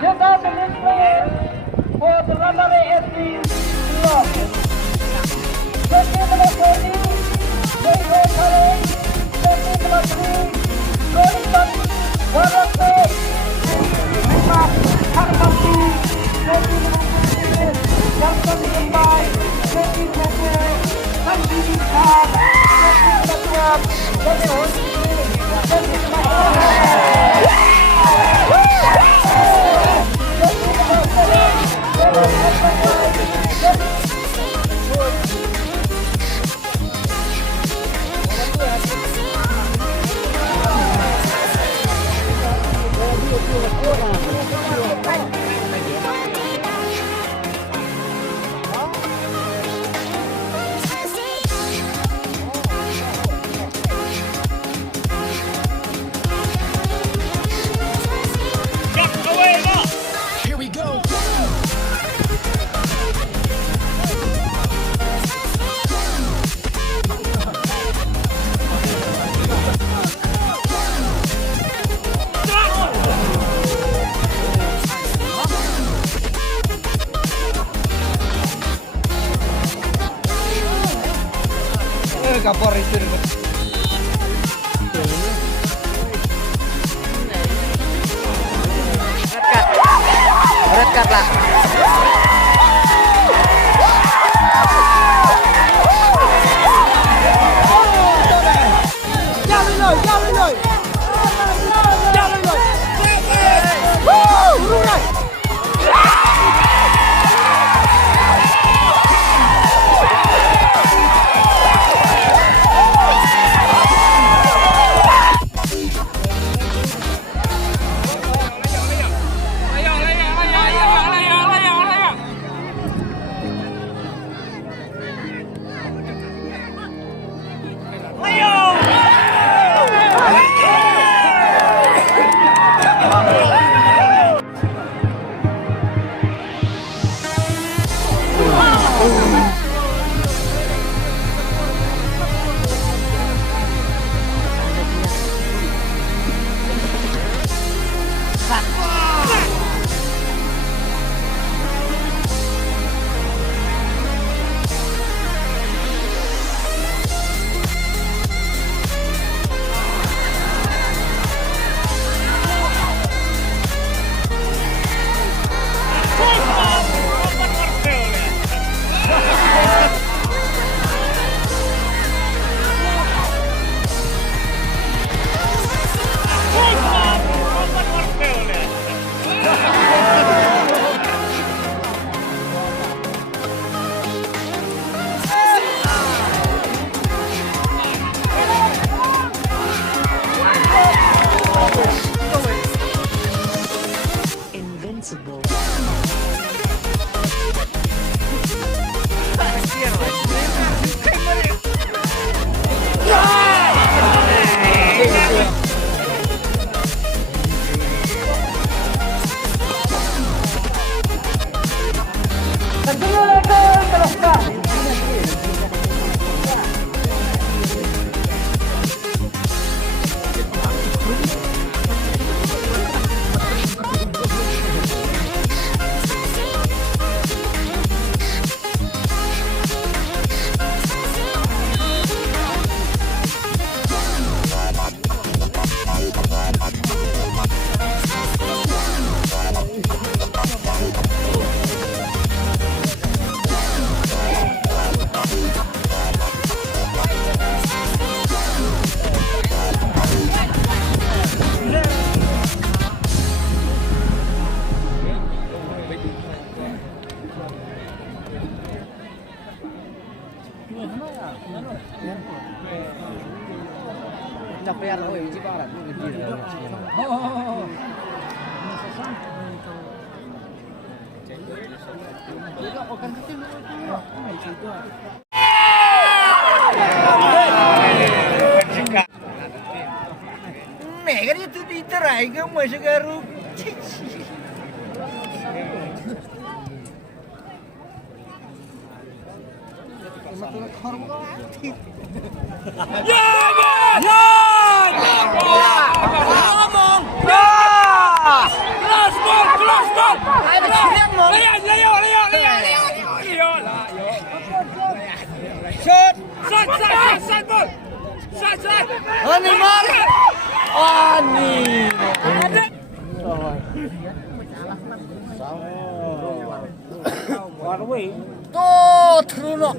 Just out the midfield for the Lamare FC block. Jersey number 40, ialhkai. Jersey number 3, Nongstoin. Warate. Imam Harmati. Jersey number 6, Jamsan Mumbai. Jersey number 4, Sanjini Khan. Jersey number 12, Jersey number kapor itu red card lah. Capean oh ini barat. Mega itu diterai kamu sekarang. Kelas Ani Mar. Ani. Tuh, terus.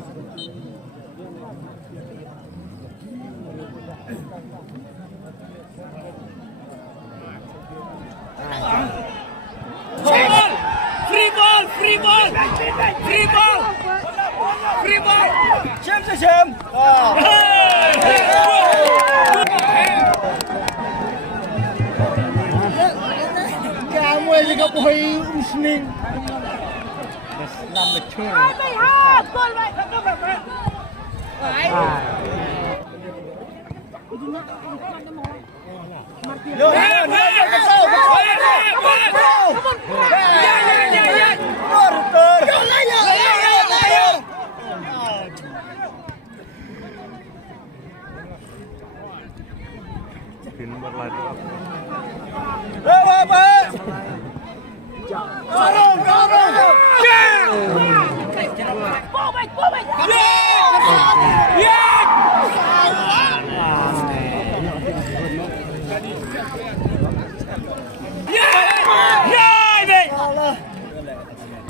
Free ball! Xem. Kamu juga boleh usning. Làm được chưa?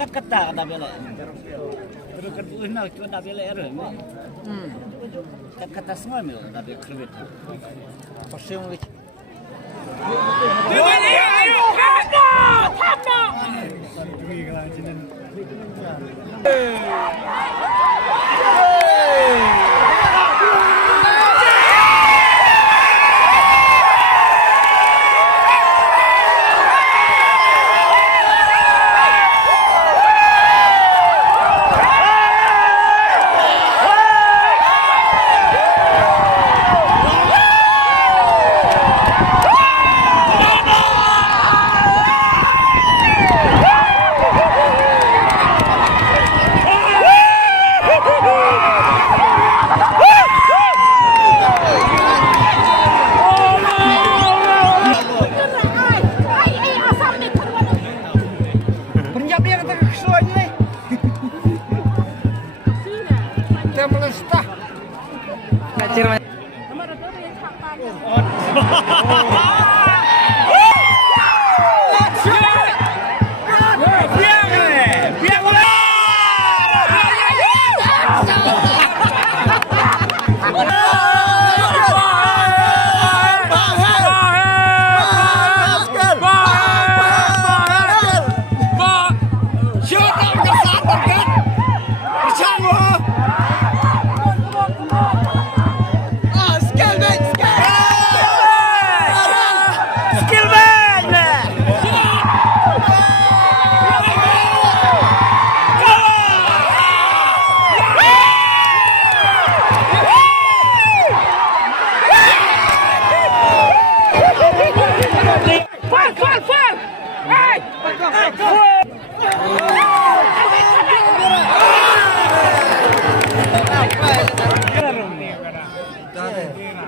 Kata bela. Terus kan nak cuma bela error. Kata semua mil tapi kerbet. Pasang lagi.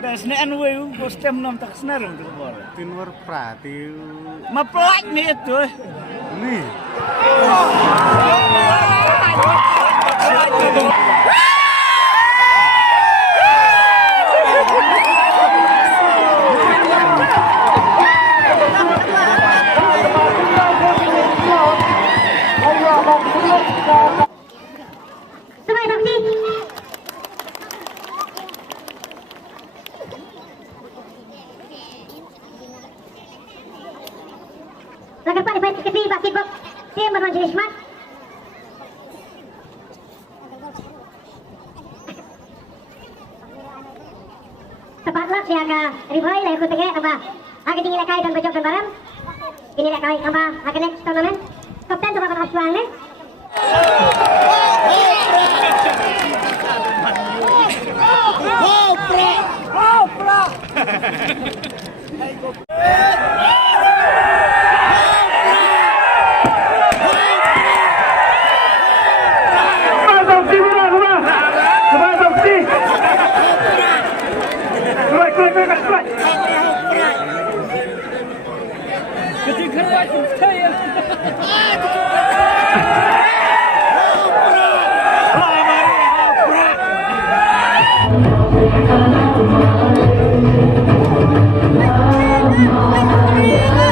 Dasne weu postem nom tak senarum tu bor. Tinwar pratiu. Maplak ni itu. Nih. Laga Pak dibaik ke Pak Kibok. Tim bermain jenis mat. Tepatlah siaga ribai lah ikut tegak apa. Agak tinggi lekai dan bejok dan barang. Ini lekai apa? Agak next tournament. Top 10 tu bakal asuang ni. Lamare,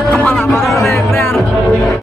Kepala barang.